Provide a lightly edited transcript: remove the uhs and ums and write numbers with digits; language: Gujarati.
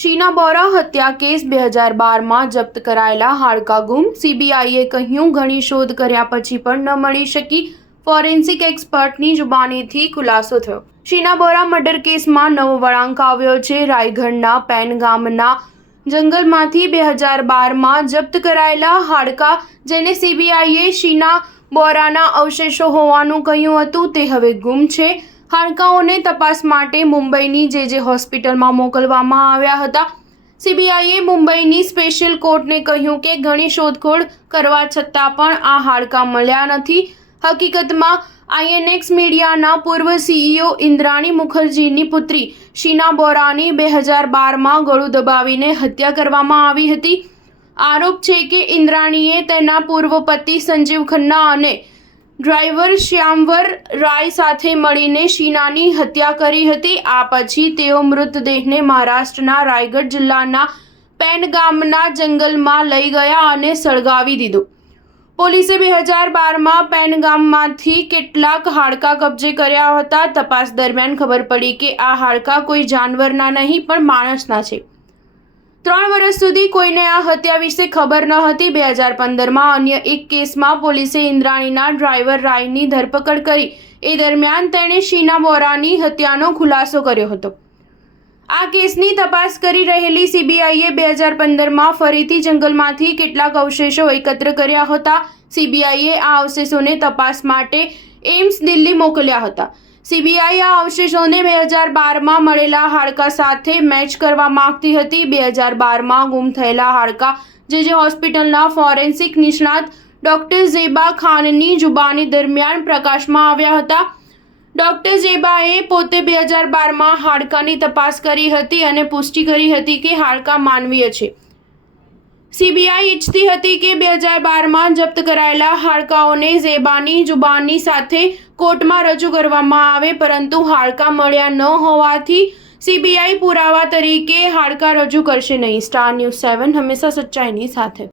शीना बोरा हत्या केस 2012 માં જપ્ત કરાયેલા હાડકા ગુમ સીબીઆઈએ કહ્યું ઘણી શોધ કર્યા પછી પણ ન મળી શકી ફોરેન્સિક એક્સપર્ટની જુબાનીથી ખુલાસો થયો। शीना बोरा મર્ડર કેસમાં નવો વળાંક આવ્યો છે। રાયગઢના પેન ગામના જંગલમાંથી 2012 માં જપ્ત કરાયેલા હાડકા જેને સીબીઆઈએ शीना બોરાના અવશેષો હોવાનું કહ્યું હતું તે હવે ગુમ છે। હાડકાઓને તપાસ માટે મુંબઈની જે હોસ્પિટલમાં મોકલવામાં આવ્યા હતા। સીબીઆઈએ મુંબઈની સ્પેશિયલ કોર્ટને કહ્યું કે ઘણી શોધખોળ કરવા છતાં પણ આ હાડકા મળ્યા નથી। હકીકતમાં આઈએનએક્સ મીડિયાના પૂર્વ સીઈઓ ઇન્દ્રાણી મુખર્જીની પુત્રી शीना બોરાની 2012માં ગળું દબાવીને હત્યા કરવામાં આવી હતી। આરોપ છે કે ઇન્દ્રાણીએ તેના પૂર્વ પતિ સંજીવ ખન્ના અને ડ્રાઈવર શ્યામવર રાય સાથે મળીને शीनाની હત્યા કરી હતી। આ પછી તેઓ મૃતદેહને મહારાષ્ટ્રના રાયગઢ જિલ્લાના પેન ગામના જંગલમાં લઈ ગયા અને સળગાવી દીધો। પોલીસે 2012માં પેન ગામમાંથી કેટલાક હાડકા કબજે કર્યા હતા। તપાસ દરમિયાન ખબર પડી કે આ હાડકા કોઈ જાનવરના નહીં પણ માણસના છે। 3 વર્ષ સુધી કોઈને આ હત્યા વિશે ખબર ન હતી। 2015માં અન્ય એક કેસમાં પોલીસે ઇન્દ્રાણીના ડ્રાઈવર રાયની ધરપકડ કરી। એ દરમિયાન તેણે शीना બોરાની હત્યાનો ખુલાસો કર્યો હતો। આ કેસની તપાસ કરી રહેલી સીબીઆઈએ 2015માં ફરીથી જંગલમાંથી કેટલાક અવશેષો એકત્ર કર્યા હતા। સીબીઆઈએ આ અવશેષોને તપાસ માટે એમ્સ દિલ્હી મોકલ્યા હતા। સીબીઆઈ આ અવશેષોને 2012માં મળેલા હાડકા સાથે મેચ કરવા માંગતી હતી। 2012માં ગુમ થયેલા હાડકા જે હોસ્પિટલના ફોરેન્સિક નિષ્ણાત ડોક્ટર ઝેબા ખાનની જુબાની દરમિયાન પ્રકાશમાં આવ્યા હતા। ડોક્ટર ઝેબાએ પોતે 2012માં હાડકાની તપાસ કરી હતી અને પુષ્ટિ કરી હતી કે હાડકા માનવીય છે। સીબીઆઈ ઈચ્છતી હતી કે 2012માં જપ્ત કરાયેલા હાડકાઓને ઝેબાની જુબાની સાથે કોર્ટમાં રજૂ કરવામાં આવે, પરંતુ હાડકા મળ્યા ન હોવાથી સીબીઆઈ પુરાવા તરીકે હાડકા રજૂ કરશે નહીં। સ્ટાર ન્યૂઝ 7 હંમેશા સચ્ચાઈની સાથે।